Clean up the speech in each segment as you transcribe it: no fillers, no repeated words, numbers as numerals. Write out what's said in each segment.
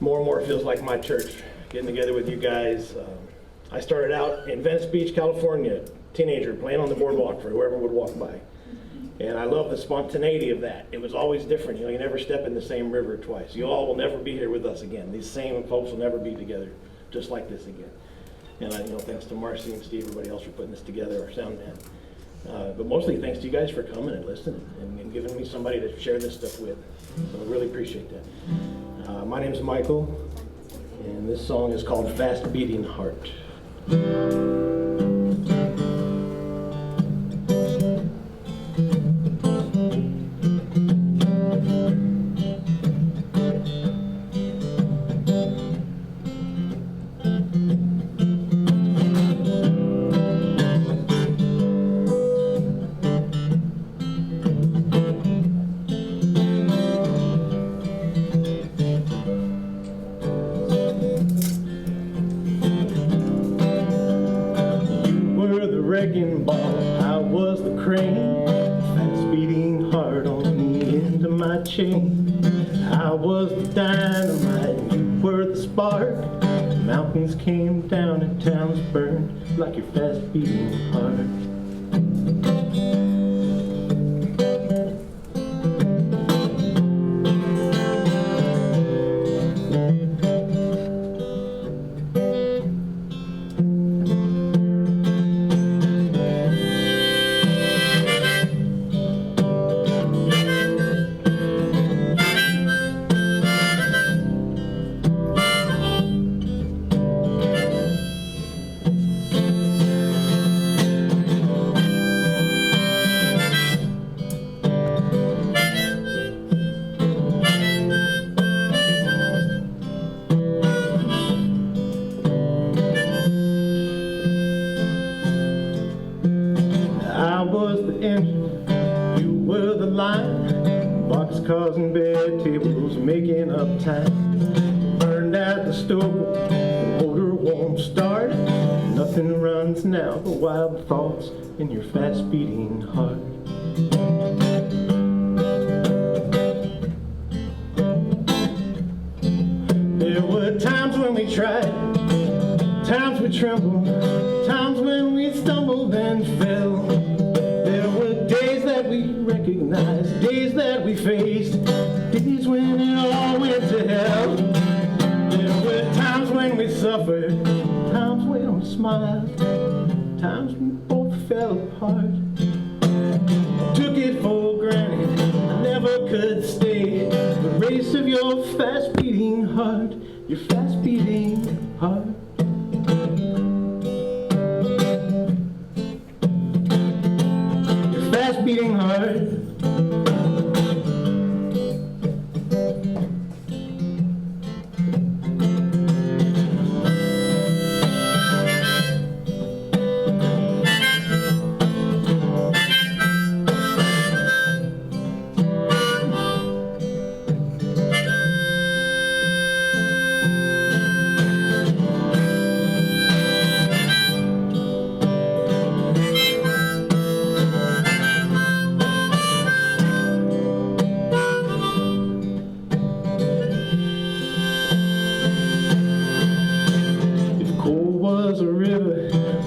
more and more feels like my church, getting together with you guys. I started out in Venice Beach, California, teenager, playing on the boardwalk for whoever would walk by. And I love the spontaneity of that. It was always different. You know, you never step in the same river twice. You all will never be here with us again. These same folks will never be together just like this again. And thanks to Marcy and Steve, everybody else for putting this together, our sound man. But mostly thanks to you guys for coming and listening and giving me somebody to share this stuff with. So I really appreciate that. My name's Michael, and this song is called Fast Beating Heart. Wrecking ball, I was the crane, fast beating hard on the end of my chain. I was the dynamite, you were the spark. Mountains came down and towns burned like your fast beating heart. You were the line, boxcars and bed tables making up time. Burned at the stove, the motor won't start. Nothing runs now but wild thoughts in your fast beating heart. There were times when we tried, times we trembled, times when we stumbled and fell. Recognized days that we faced, days when it all went to hell. There were times when we suffered, times when we smiled, times we both fell apart. Took it for granted, I never could stay. The race of your fast beating heart, your fast beating heart. Your fast beating heart.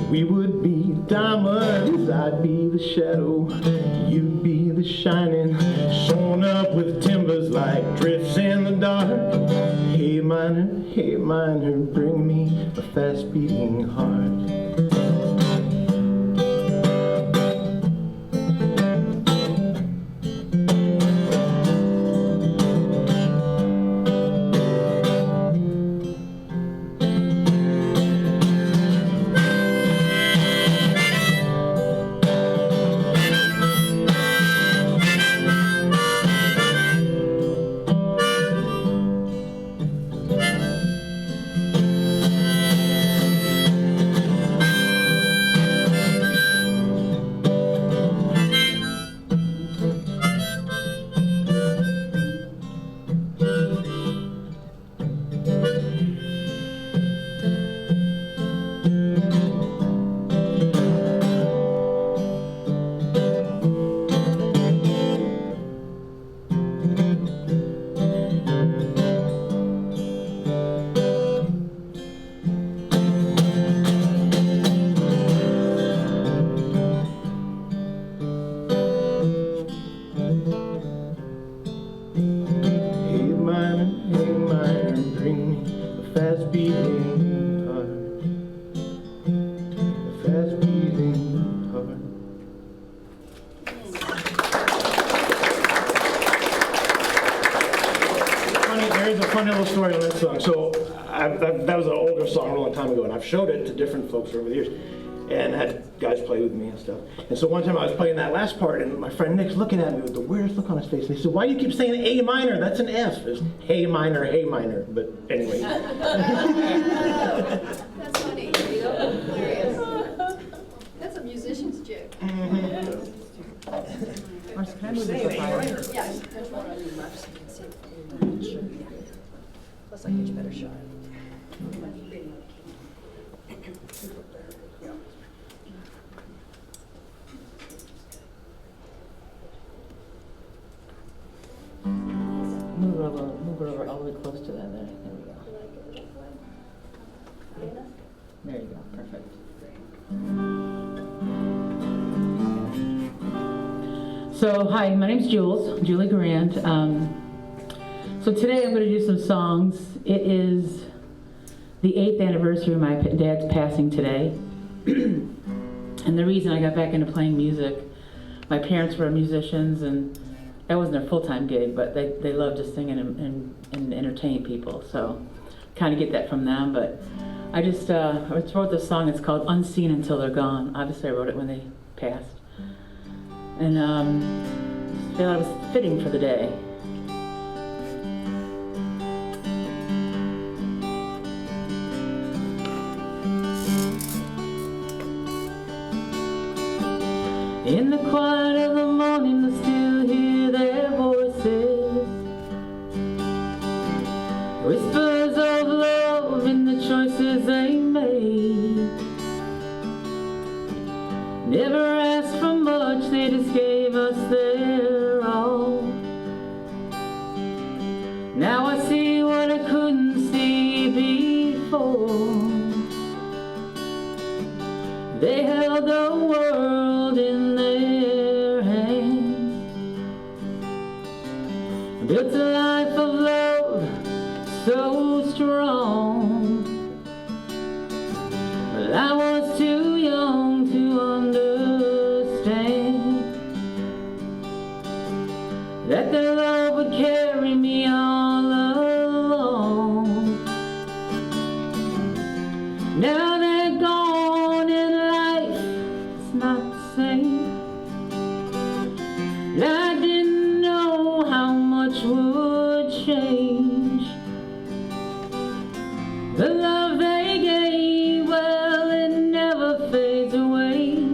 We would be diamonds, I'd be the shadow, you'd be the shining, sewn up with timbers like drifts in the dark. Hey miner, bring me a fast beating heart. A minor, bring me a fast beating heart. A fast beating heart. There's a funny little story on that song. So that was an older song a long time ago, and I've showed it to different folks over the years, and had guys play with me and stuff. And so one time I was playing that last part, and my friend Nick's looking at me with the weirdest look on his face, and he said, "Why do you keep saying A minor? That's an F." It's hey minor, hey minor. But anyway. That's funny. Hilarious. That's a musician's joke. Marcia, can I move this aside? Yes, there's one on your left so you can see it. Plus I get you a better shot. Move it over all the way close to that there. There we go. There you go, perfect. So, hi, my name's Julie Garand. So today I'm going to do some songs. It is the 8th anniversary of my dad's passing today. And the reason I got back into playing music, my parents were musicians, and that wasn't their full-time gig, but they loved to sing and entertain people. So kind of get that from them. But I just wrote this song. It's called Unseen Until They're Gone. Obviously I wrote it when they passed. And I felt it was fitting for the day. In the quiet of the morning, I still hear their voices, whispers of love in the choices they made. Never asked for much, they just gave us their all. Now I see what I couldn't see before. They held the world in their hands, built a life of love so strong. But I was too young to understand that their love would carry me all along. Now they're gone and life is not the same. I didn't know how much would change. The love they gave, well, it never fades away.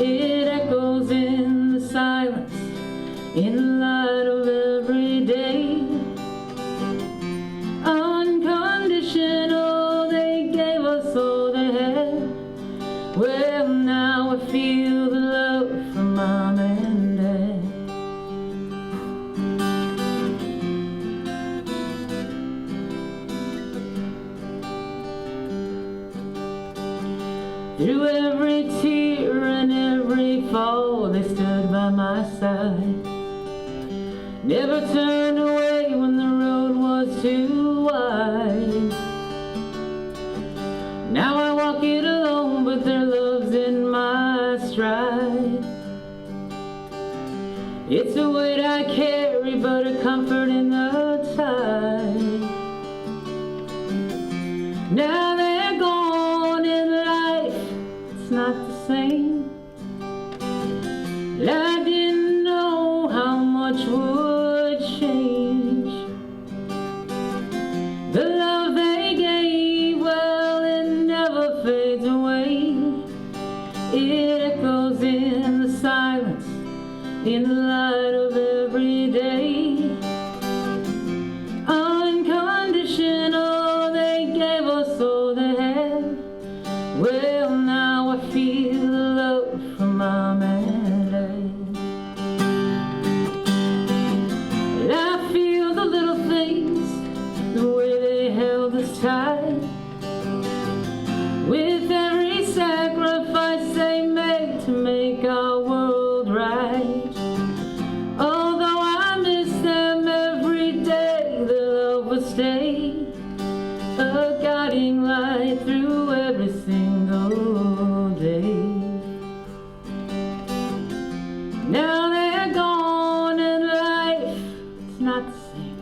It echoes in the silence, in the light of every day. Unconditional, they gave us all they had. Well, now I feel the love from Mom and Dad. Through every tear and every fall, they stood by my side. Never turned away when the road was too wide. Now I walk it alone, but their love's in my stride. It's a weight I carry, but a comfort in the tide. Now they're gone and life, it's not the same. I didn't know how much would change. The love they gave, well, it never fades away. It echoes in the silence, in the light of every day. Unconditional, they gave us all they had. Well, now I feel the love from Mom and Dad. But I feel the little things, the way they held us tight. With every sacrifice they made to make our world right. Although I miss them every day, will stay a guiding light through every single day. Now they're gone and life is not the same.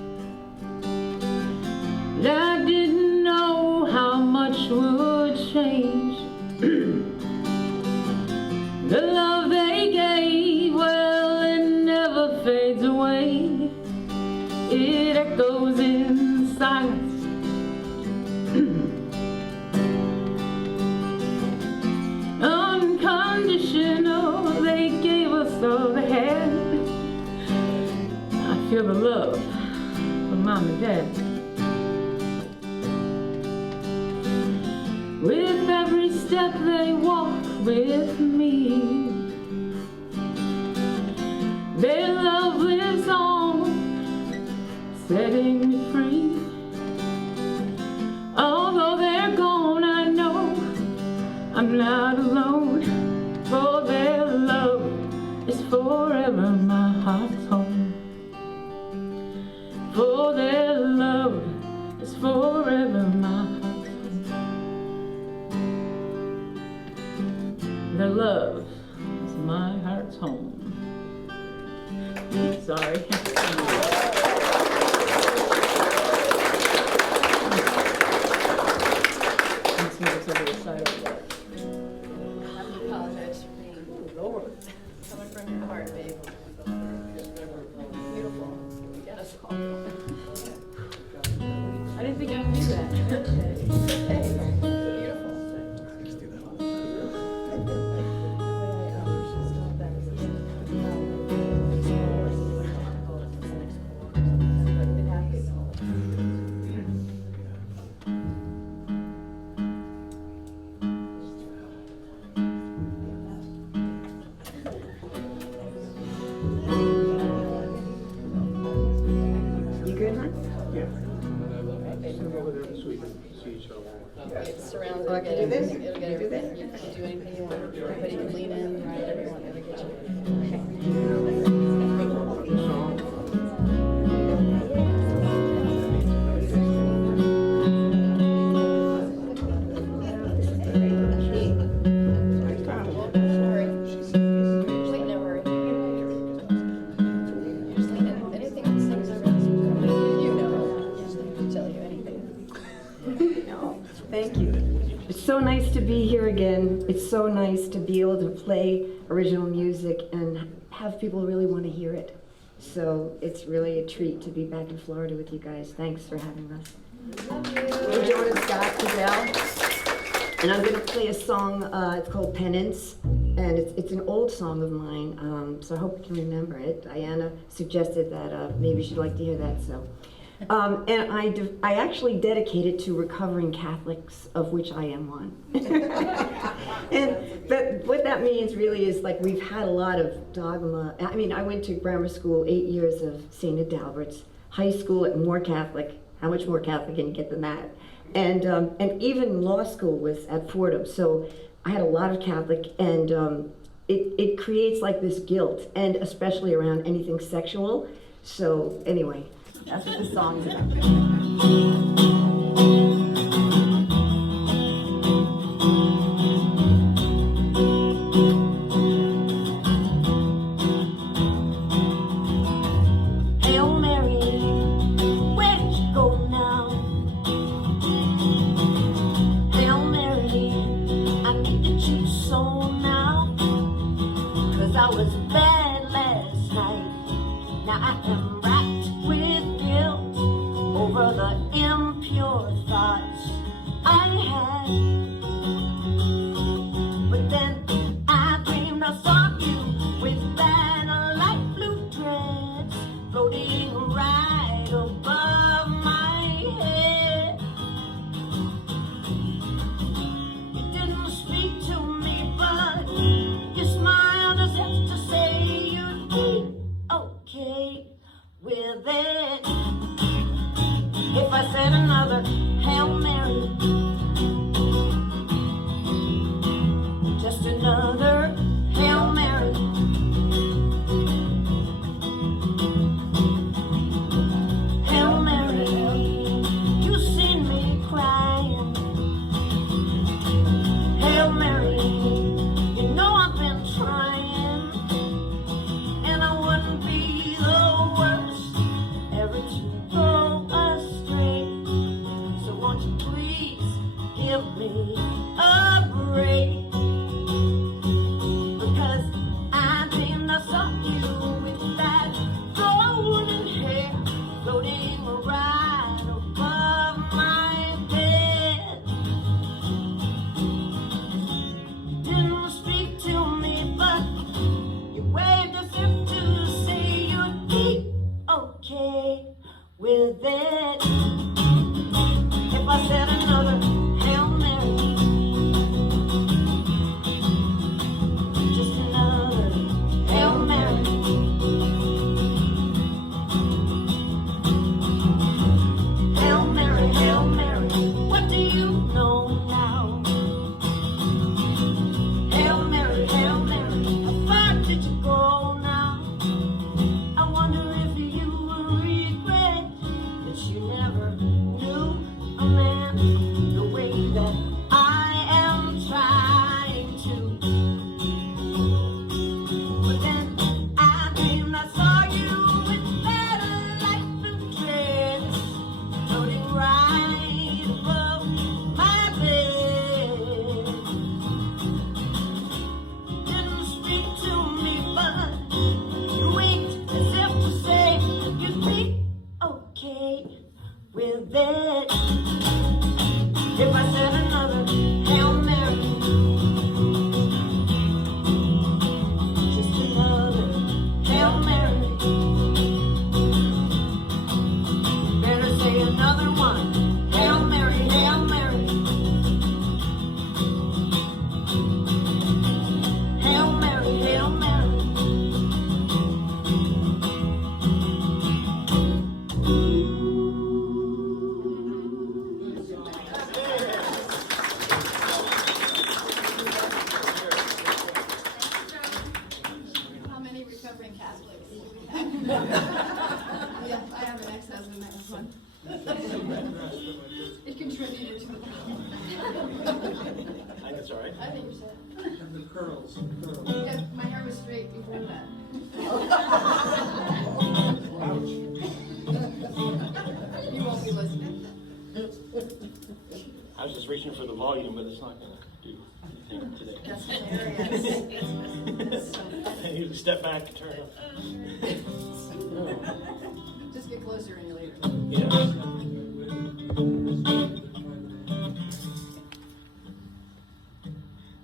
But I didn't know how much would change. The love they gave, well, it never fades away. It echoes in silence. Unconditional, they gave us all they had. I feel the love from Mom and Dad. With every step they walk with me, their love lives on, setting me free. Although they're gone, I know I'm not alone, for their love is forever my heart's home. For their love is forever my heart's home. Their love is my heart's home. Sorry. Apologize for being. Lord. Coming from your heart, babe. Beautiful. You got us all. I didn't think I could do that. Hey, beautiful. It's surrounded. I can do this? It'll get everything. You can do anything you want. Everybody can lean in, right, whatever you want. It'll get Thank you. It's so nice to be here again. It's so nice to be able to play original music and have people really want to hear it. So it's really a treat to be back in Florida with you guys. Thanks for having us. I'm Joan and Scott Caddell, and I'm going to play a song. It's called Penance, and it's an old song of mine, so I hope you can remember it. Diana suggested that maybe she'd like to hear that, so. And I actually dedicate it to recovering Catholics, of which I am one. And what that means really is, like, we've had a lot of dogma. I mean, I went to grammar school, 8 years of St. Adalbert's, high school at more Catholic. How much more Catholic can you get than that? And even law school was at Fordham, so I had a lot of Catholic, and it creates like this guilt, and especially around anything sexual. So anyway. That's what the song's about. Hail Mary, where'd you go now? Hail Mary, I needed you so now. 'Cause I was bad last night. Now I am racked with guilt over the impure thoughts I had. But then I dreamed I saw you with that light blue dress floating right above my head. You didn't speak to me, but you smiled as if to say you'd be okay with it. If I said another Hail Mary, just another Hail Mary. Hail Mary, never knew a man the way that I am trying to. But then I dreamed I saw you with better life and dress, floating right above my bed. Didn't speak to me, but you winked as if to say you'd be okay with it. If I said another Hail Mary, just another Hail Mary, better say another one. Hail Mary, Hail Mary, Hail Mary, Hail Mary. How many recovering Catholics do we have? Yeah, I have an ex-husband, that was fun. It contributed to it. I think it's all right. I think you're set. And the curls. Yeah, my hair was straight before that. You won't be listening. I was just reaching for the volume, but it's not gonna do anything today. That's hilarious. You step back and turn up. Just get closer and you're later. Yeah.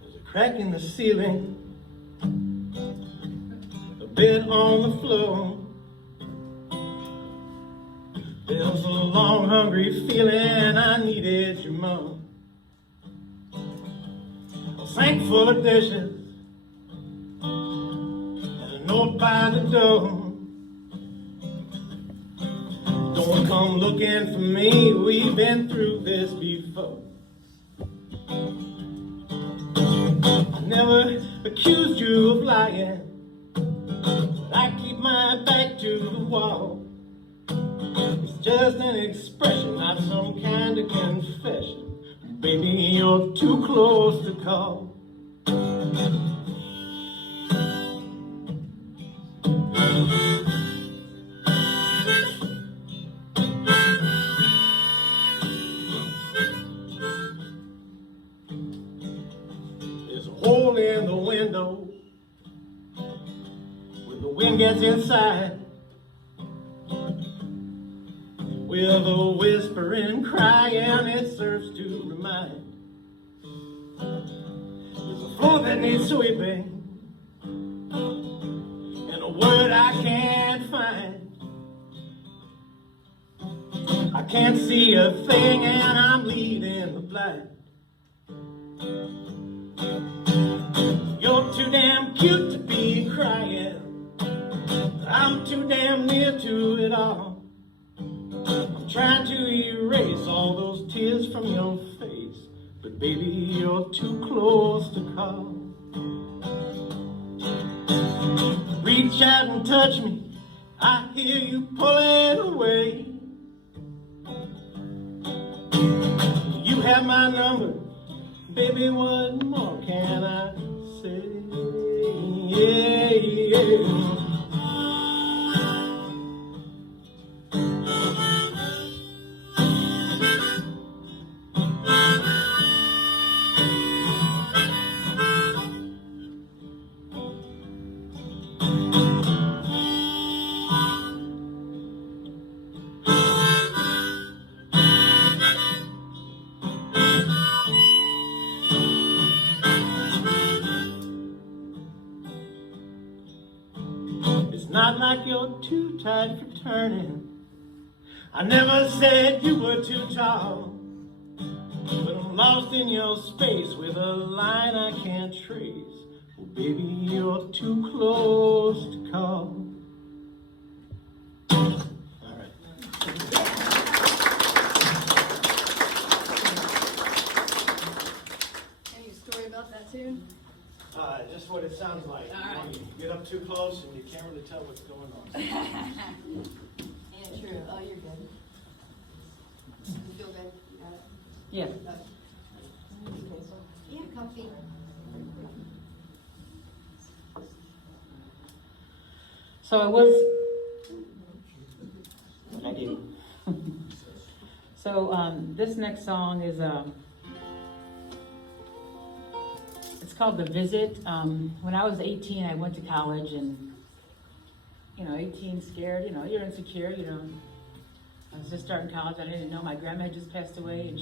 There's a crack in the ceiling, a bed on the floor. There's a long, hungry feeling I needed you more. A sink full of dishes and a note by the door. Don't come looking for me, we've been through this before. I never accused you of lying, but I keep my back to the wall. It's just an expression, not some kind of confession. Baby, you're too close to call. There's a hole in the window when the wind gets inside, with a whispering, crying, it serves to remind. There's a floor that needs sweeping, and a word I can't find. I can't see a thing, and I'm leading the blind. You're too damn cute to be crying. I'm too damn near to it all. I'm trying to erase all those tears from your face, but baby, you're too close to call. Reach out and touch me, I hear you pulling away. You have my number, baby, what more can I say? Yeah, yeah. Not like you're too tight for turning. I never said you were too tall, but I'm lost in your space with a line I can't trace. Well, baby, you're too close to call. All right. Any story about that tune? Just what it sounds like. All right. You get up too close and you can't really tell what's going on. Yeah, true. Oh, you're good. Yeah. Yeah, comfy. So I was, what I do. So this next song is, it's called The Visit. When I was 18, I went to college and, 18, scared, you're insecure, I was just starting college. I didn't know my grandma had just passed away, and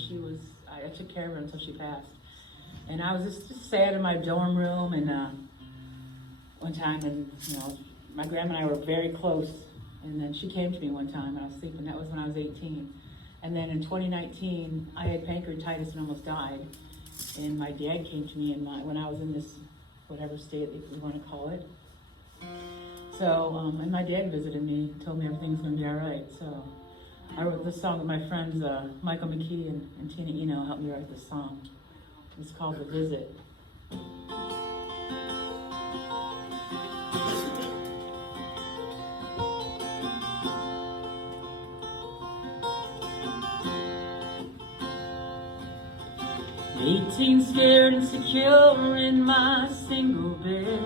I took care of her until she passed. And I was just sad in my dorm room, and one time, and my grandma and I were very close, and then she came to me one time, and I was sleeping. That was when I was 18. And then in 2019, I had pancreatitis and almost died. And my dad came to me when I was in this, whatever state that you want to call it. So, and my dad visited me, told me everything's going to be all right. So I wrote this song with my friends, Michael McKee and Tina Eno helped me write this song. It's called The Visit. 18, scared and secure in my single bed.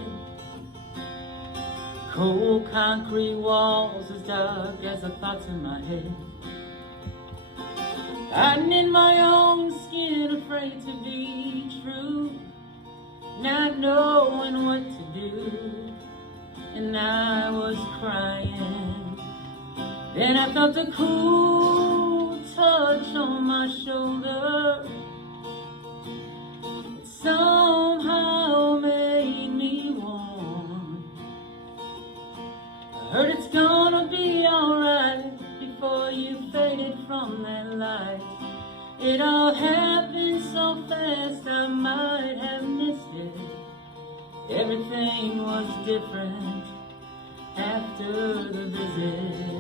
Cold concrete walls as dark as the thoughts in my head. Hiding in my own skin, afraid to be true, not knowing what to do, and I was crying. Then I felt a cool touch on my shoulder. It somehow made me warm. I heard it's gonna be alright before you faded from that light. It all happened so fast I might have missed it. Everything was different after the visit.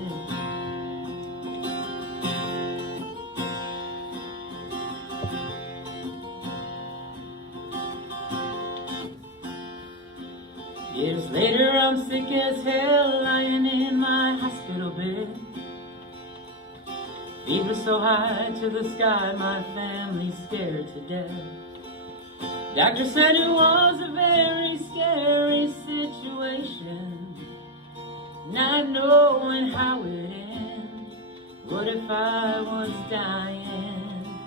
Years later, I'm sick as hell, lying in my hospital bed. Fever so high to the sky, my family's scared to death. Doctor said it was a very scary situation, not knowing how it ends. What if I was dying?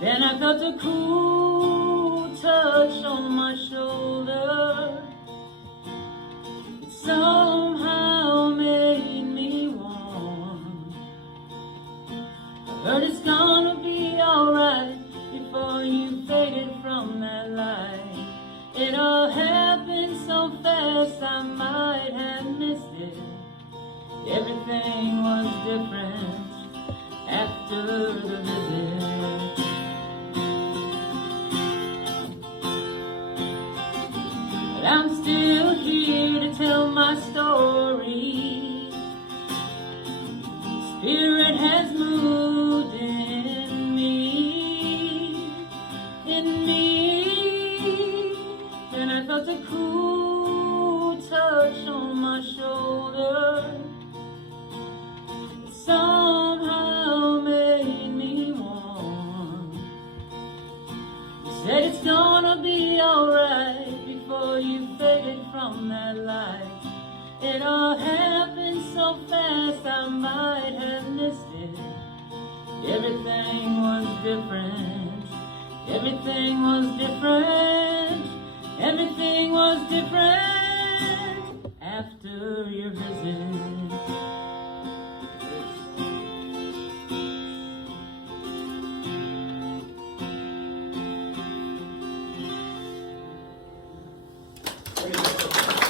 Then I felt a cool touch on my shoulder. It somehow made me warm. I heard it's gonna be alright before you faded from that light. It all happened so fast I might have missed it. Everything was different after the visit. But I'm still here to tell my story. Spirit has moved in me, and I felt a cool touch on my shoulder. It somehow made me warm. You said it's gonna be alright before you faded from that light. It all happened so fast I might have missed it. Everything was different. Everything was different. Everything was different after your visit.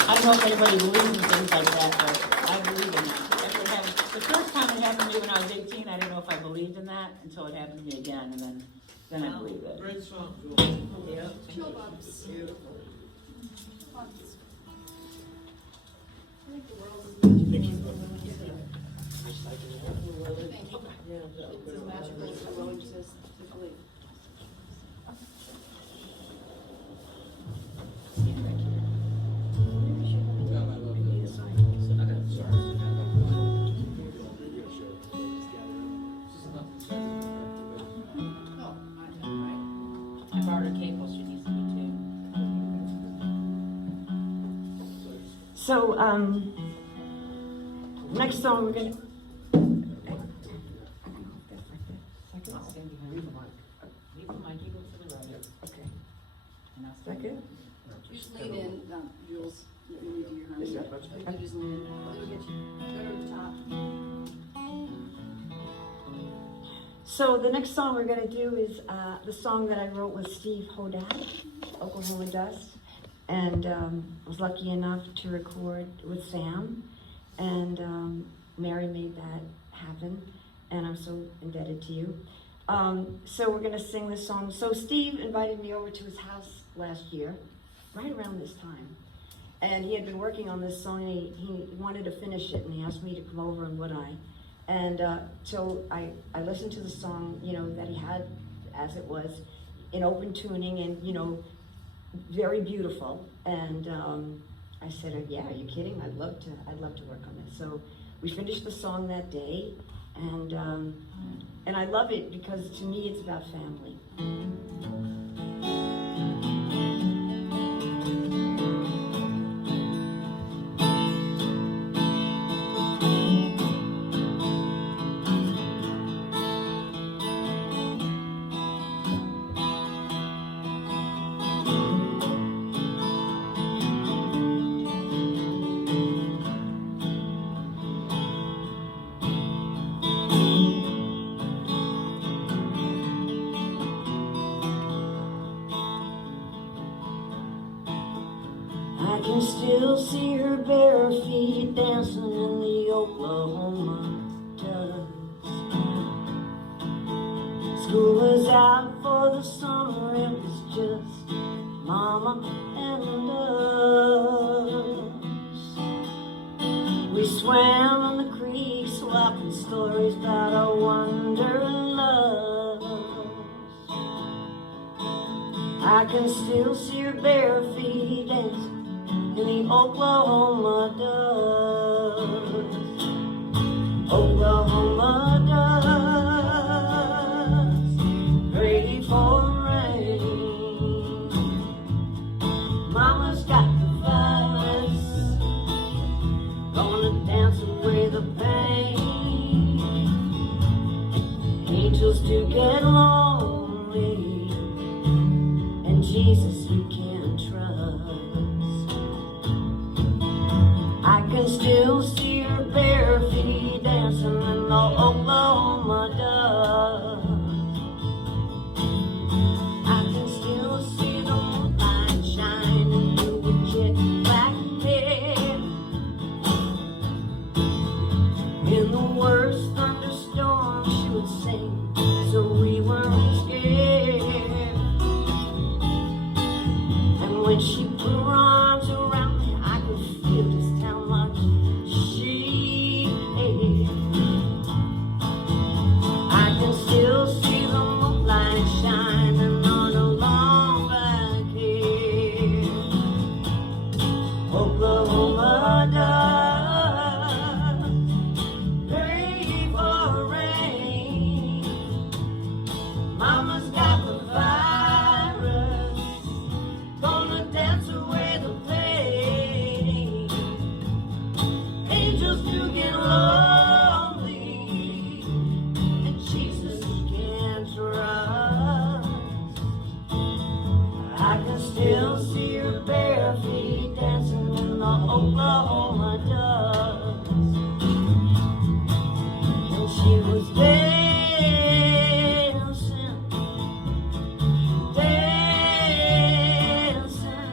I don't know if anybody believes in things like that, but I believe in that. The first time it happened to me when I was 18, I didn't know if I believed in that until it happened to me again, and then I believed it. Great song, Joan. Chill bumps. Beautiful. Bumps. I think the world is Thank you. Thank you. Yeah. It's as magical as the world exists to believe. John, I love that. No. So, next song we're gonna. Okay. Second. You just lean in, Jules, let me do your harmony. You just lean in, let me get you, go to the top. So the next song we're gonna do is the song that I wrote with Steve Hodat, Oklahoma Dust, and was lucky enough to record with Sam, and Mary made that happen, and I'm so indebted to you. So we're gonna sing this song. So Steve invited me over to his house last year, right around this time, and he had been working on this song, and he wanted to finish it, and he asked me to come over, and would I. And so I listened to the song, you know, that he had as it was in open tuning, and, you know, very beautiful. And I said, yeah, are you kidding? I'd love to work on this. So we finished the song that day, and I love it because to me it's about family. I can still see her bare feet dancing in the Oklahoma dust. School was out for the summer, it was just Mama and us. We swam in the creek, swapping stories about our wandering loves. I can still see her bare feet dancing in the Oklahoma dust. Oklahoma dust, ready for rain. Mama's got the virus, gonna dance away the pain. Angels do get lonely, and Jesus you can trust. I can still see her bare feet dancing in the Oklahoma dust. I can still see the moonlight shining through the jet black hair. In the worst thunderstorm she would sing, so we weren't scared. And when she put her arms around me, I could feel just how much she hated. I can still see the moonlight shining on her long black hair. Oklahoma dust, ready for rain. Mama's got the virus, gonna dance away the pain. Angels do get lonely, and Jesus you can trust. I can still see her bare feet dancing in the Oklahoma dust. And she was dancing, dancing.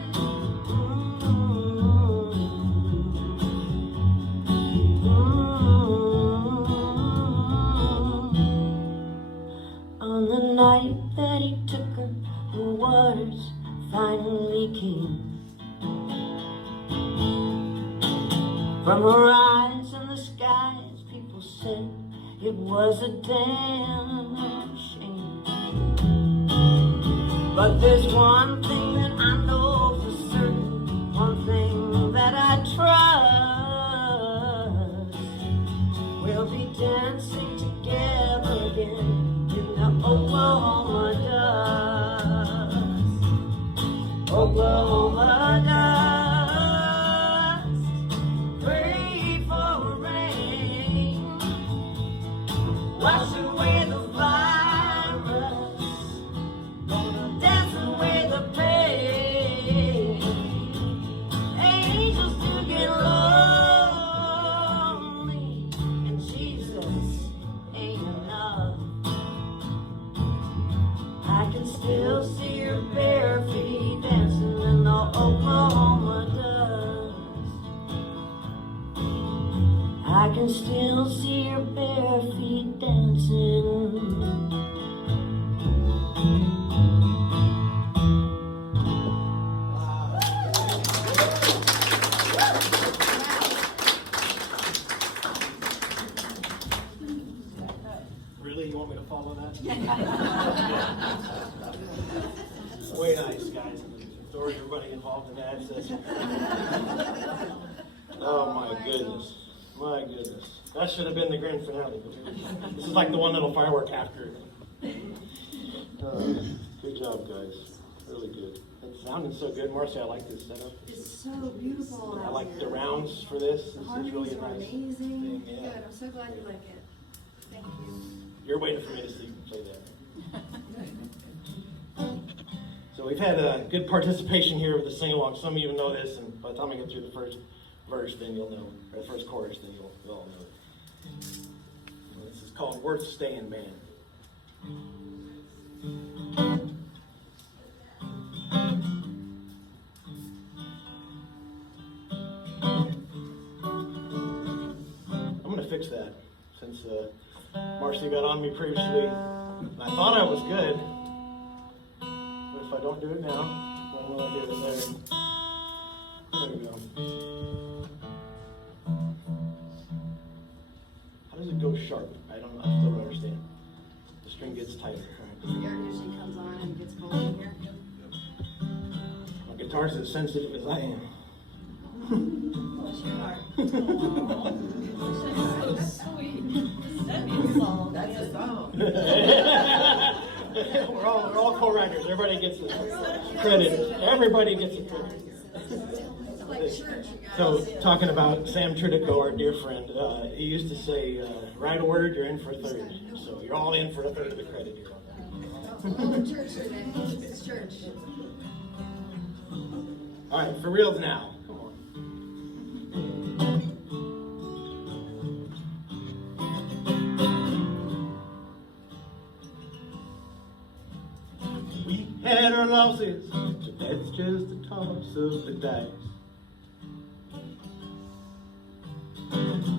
On the night that he took her, the waters finally came. From her eyes and the skies, people said it was a damn shame. But there's one thing that I know for certain, one thing that I trust. We'll be dancing together again in the Oklahoma dust. Oklahoma dust, can still see your bare feet dancing in the Oklahoma dust. I can still see your bare feet dancing. Really? You want me to follow that? Way nice, guys. Sorry, everybody involved in that session. Oh, my goodness. My goodness. That should have been the grand finale. This is like the one little firework after it. Good job, guys. Really good. It sounded so good. Marcy, I like this setup. It's so beautiful I out like here. the rounds for this. The This is harmonies really a are nice amazing. thing. Yeah. Good, I'm so glad you like it. Thank you. You're waiting for me to see you play that. So we've had a good participation here with the sing-along. Some of you know this, and by the time I get through the first verse, then you'll know, or the first chorus, then you'll all know it. This is called Worth Staying Man. I'm going to fix that, since Marcy got on me previously, and I thought I was good. But if I don't do it now, when will I do it there? There we go. How does it go sharp? I still don't understand. The string gets tighter. The air conditioning comes on and gets cold in here. My guitar's as sensitive as I am. Bless your heart. That's sweet. That'd be a song. That's a song. we're all co-writers. Everybody gets the credit. Everybody gets the credit. It's like church, you guys. So, talking about Sam Tridico, our dear friend, he used to say, write a word, you're in for a third. So you're all in for a third of the credit here. Well, the church today. It's church. All right, for reals now. Come on. We had our losses, but that's just the toss of the dice.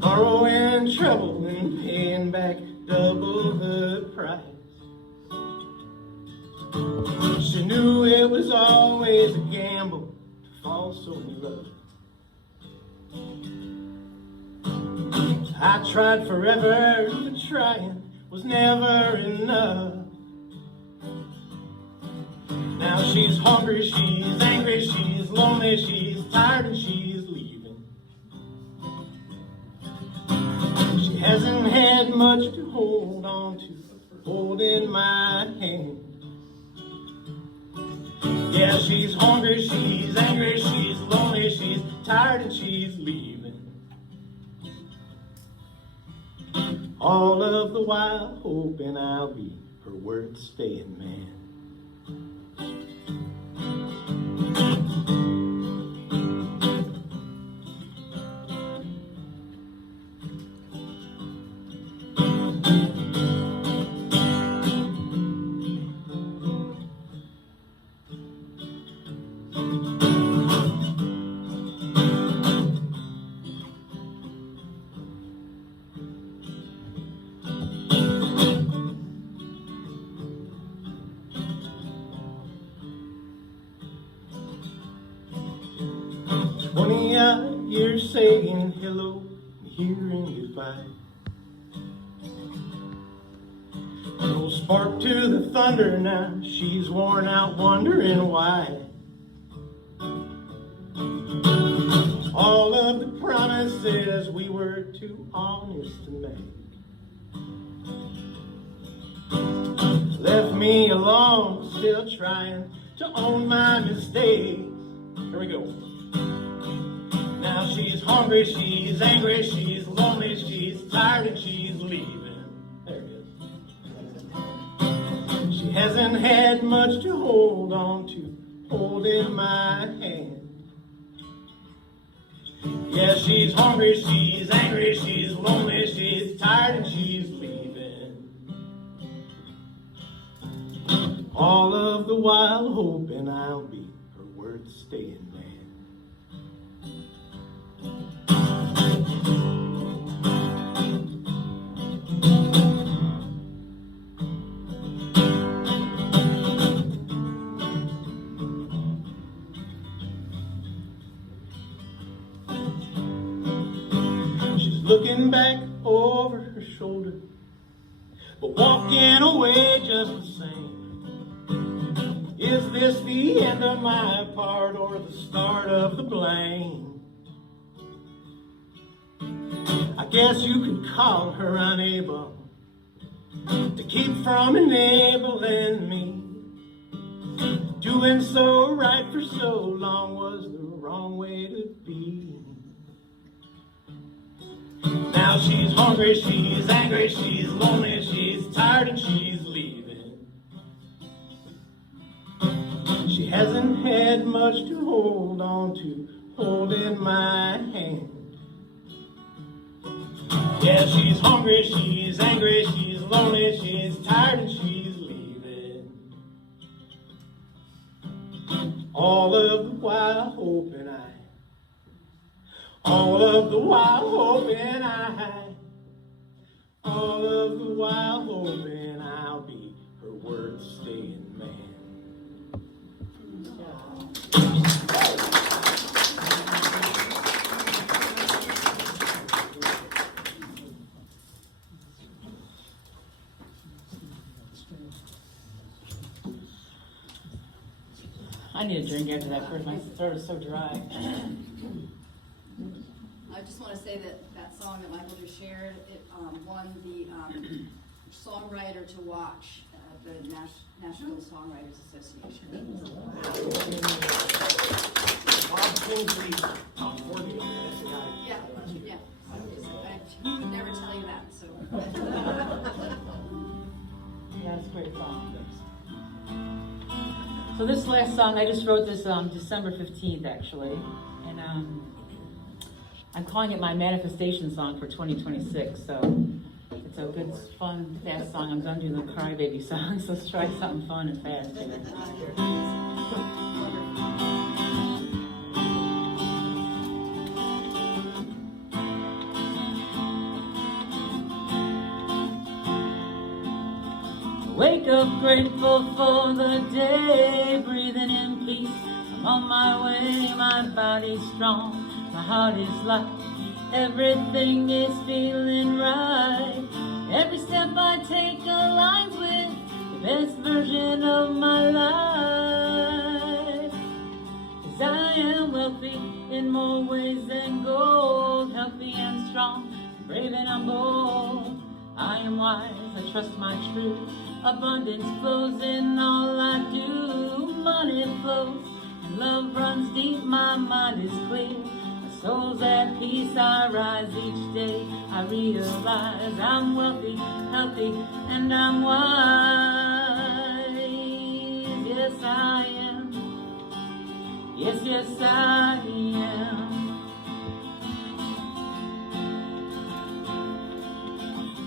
Borrowing trouble and paying back double the price. She knew it was always a gamble to fall so in love. I tried forever, but trying was never enough. Now she's hungry, she's angry, she's lonely, she's tired, and she's leaving. She hasn't had much to hold on to, holding my hand. Yeah, she's hungry, she's angry, she's lonely, she's tired, and she's leaving. All of the while hoping I'll be her worth staying man. You're saying hello, hearing goodbye. No spark to the thunder now, she's worn out wondering why. All of the promises we were too honest to make left me alone, still trying to own my mistakes. Here we go. Now she's hungry, she's angry, she's lonely, she's tired, and she's leaving. There it is. She hasn't had much to hold on to, holding my hand. Yeah, she's hungry, she's angry, she's lonely, she's tired, and she's leaving. all of the while hoping I'll be her worth staying man. Looking back over her shoulder, but walking away just the same. Is this the end of my part or the start of the blame? I guess you could call her unable to keep from enabling me. Doing so right for so long was the wrong way to be. Now she's hungry, she's angry, she's lonely, she's tired and she's leaving. She hasn't had much to hold on to, holding my hand. Yeah, she's hungry, she's angry, she's lonely, she's tired and she's leaving. All of the while hoping all of the while hoping all of the while hoping I'll be her worth staying man. I need a drink after that first. My throat is so dry. I just want to say that that song that Michael just shared, it won the Songwriter to Watch at the National Songwriters Association. Yeah, yeah. I would never tell you that, so. Yeah, it's a great song. So this last song, I just wrote this December 15th, actually. And I'm calling it my manifestation song for 2026. So it's a good, fun, fast song. I'm done doing the crybaby songs, so let's try something fun and fast here. Wake up grateful for the day, breathing in peace. I'm on my way, my body's strong, my heart is light. Everything is feeling right. Every step I take aligns with the best version of my life. 'Cause I am wealthy in more ways than gold, healthy and strong, brave and I'm bold. I am wise, I trust my truth. Abundance flows in all I do. Money flows and love runs deep. My mind is clear, my soul's at peace. I rise each day, I realize I'm wealthy, healthy, and I'm wise. Yes, I am. Yes, yes, I am.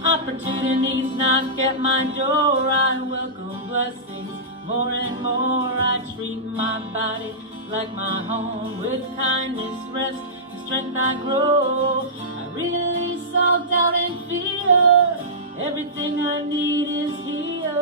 Opportunities knock at my door. I welcome blessings more and more. I treat my body like my home. With kindness, rest, and strength I grow. I release all doubt and fear. Everything I need is here.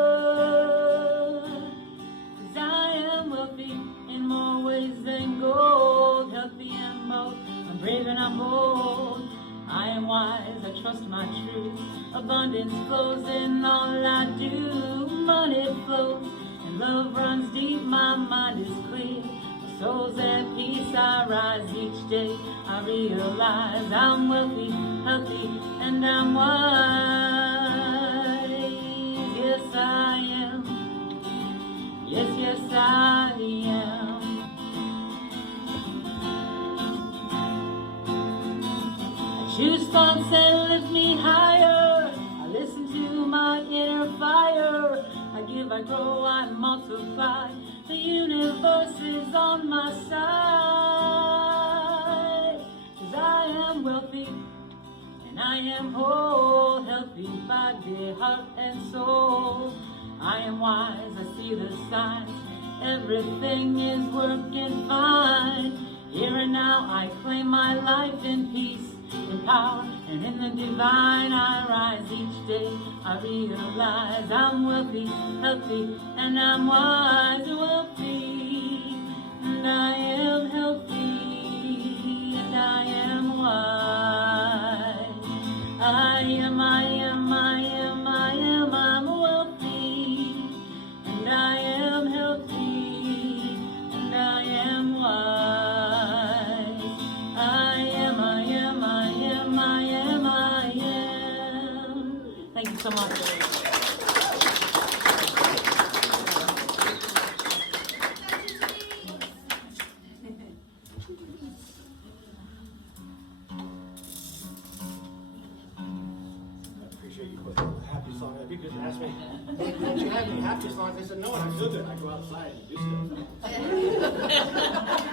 'Cause I am wealthy in more ways than gold. Healthy and bold, I'm brave and I'm bold. I am wise, I trust my truth. Abundance flows in all I do. Money flows and love runs deep. My mind is clear, my soul's at peace. I rise each day, I realize I'm wealthy, healthy, and I'm wise. Yes, I am. Yes, yes, I am. Choose thoughts that lift me higher. I listen to my inner fire. I give, I grow, I multiply. The universe is on my side. 'Cause I am wealthy and I am whole, healthy body, heart, and soul. I am wise, I see the signs. Everything is working fine. Here and now I claim my life in peace, in power, and in the divine. I rise each day, I realize I'm wealthy, healthy, and I'm wise. Wealthy, and I am healthy, and I am wise. I'm wealthy, and I am healthy, and I am wise. I am. Thank you so much. Appreciate you putting on the happy song. If you just asked me, "Hey, don't you have any happy songs?" I said, "No, and I feel good. I go outside and do stuff."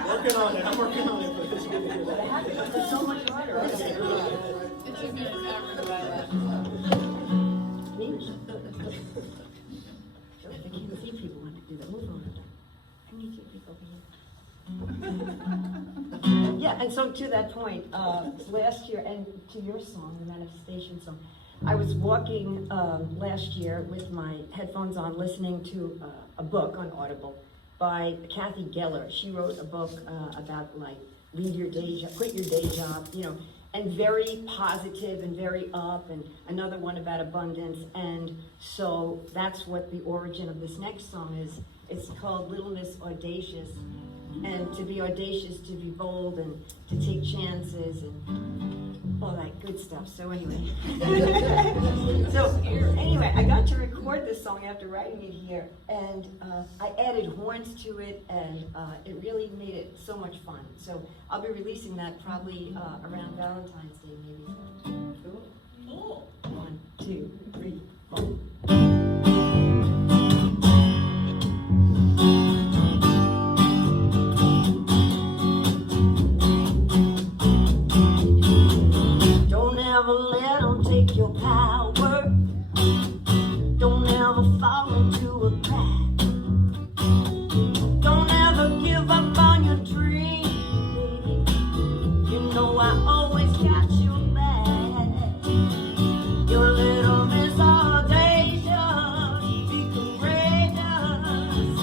Working on it. I'm working on it, but it's good to hear that. It's so much harder. It took me forever to buy that. I can't see people when I do that. Move on. I need you people here. Yeah, and so to that point, last year, and to your song, the manifestation song, I was walking last year with my headphones on, listening to a book on Audible by Kathy Geller. She wrote a book about like leave your day job, quit your day job, you know, and very positive and very up, and another one about abundance. And so that's what the origin of this next song is. It's called Little Miss Audacious. And to be audacious, to be bold, and to take chances, and all that good stuff. So anyway. I got to record this song after writing it here, and I added horns to it, and it really made it so much fun. So I'll be releasing that probably around Valentine's Day, maybe. Cool. 1, 2, 3, 4. Never let them take your power. Don't ever fall into a crack. Don't ever give up on your dream, baby. You know I always got your back. Your little Miss Audacious, be courageous,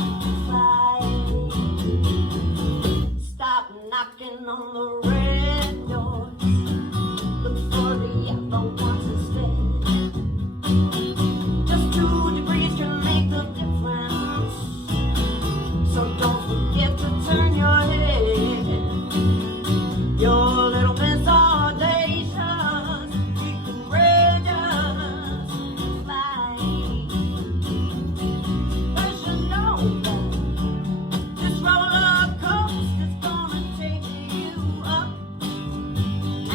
fly. Stop knocking on the red doors. Look for the yellow ones instead. Just 2 degrees can make the difference. So don't forget to turn your head. Your little Miss Audacious, be courageous, fly. 'Cause you know that this roller coaster's gonna take you up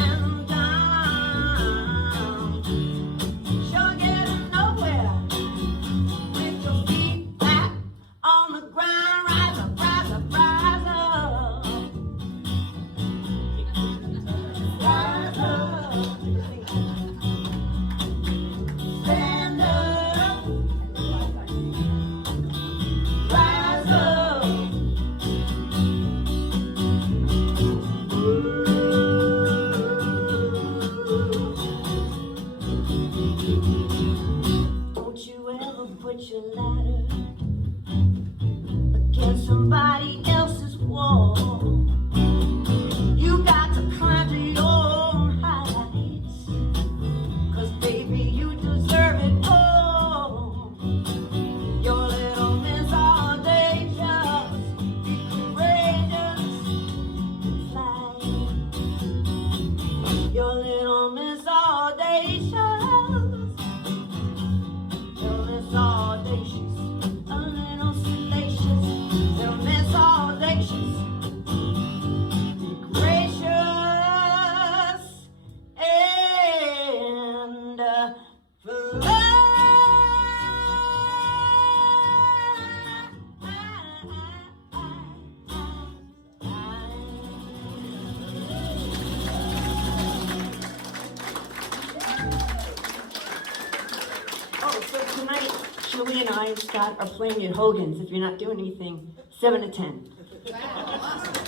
and down. Sure getting nowhere with your feet back on the ground. Rise up, rise up, rise up. Rise up. Stand up. Rise up. Don't you ever put your ladder against somebody else's wall. You got to climb to your own heights, 'cause baby you deserve it all. Your little Miss Audacious, be courageous, fly. Your little Miss Audacious, your Miss Audacious, a little salacious, your Miss Audacious, be gracious and Oh, so tonight Julie and I and Scott are playing at Hogan's if you're not doing anything, 7 to 10. Wow, awesome.